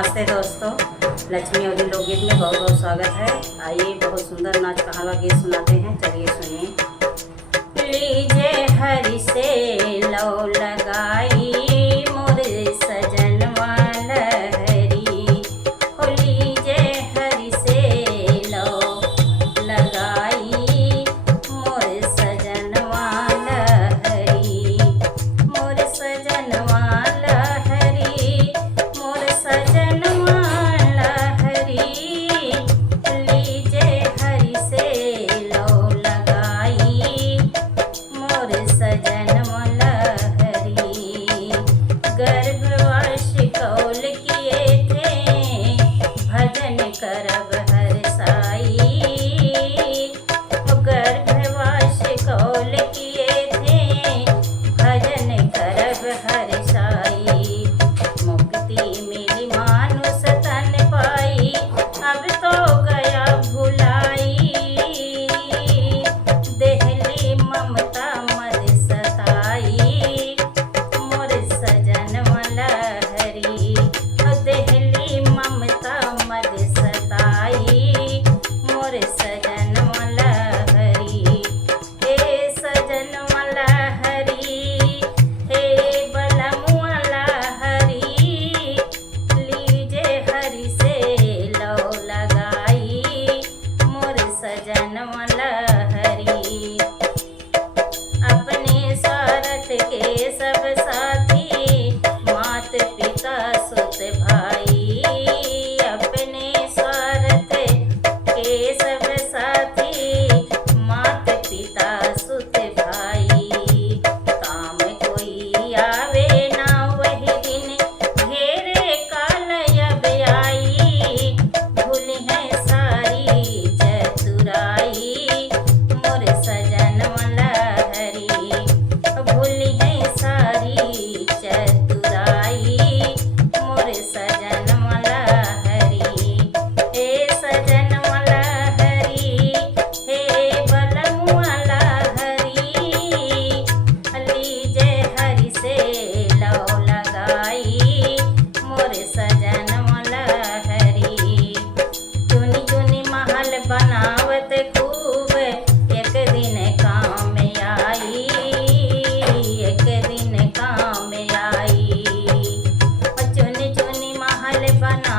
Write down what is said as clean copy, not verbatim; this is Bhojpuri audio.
नमस्ते दोस्तों, लक्ष्मी अवधि लोकगीत में बहुत बहुत स्वागत है। आइए बहुत सुंदर नाच कहावा गीत सुनाते हैं, चलिए सुनिए। लीजे हरि से लो लगाई मोर सजनवा लहरी, हो लीजे हरि से लो लगाई मोर सजनवा लहरी, मोर सजनवा करब हर साई, गर्भवास कौल किए थे भजन करब हर साई। मुक्ति मिली मानुष तन पाई, अब तो गया भुलाई, देहली ममता मद सताई मोर सजन लहरी, देहली ममता मद सताई मोर सजन लहरी। हे सजन लहरी, हे बलमुआ लहरी, लीजे हरि से लो लगाई मोर सजन लहरी। अपने स्वार्थ के सब साथी, मात पिता सुत भाई, अपने स्वार्थ के सब साथी, मात पिता सुत भाई। काम कोई आवे ना वही दिन, घेरे काल अब आई, भूल है सारी चतुराई मोर सजन लहरी, भूल है सारी चतुराई मोर सजन लहरी। हे सजन लहरी, हे बलमुआ लहरी, लीजे हरि से लो लगाई मोर सजन लहरी। चुनी चुनी महल बनावत खूब, एक दिन काम आई, एक दिन काम आई। चुनी चुनी महल बना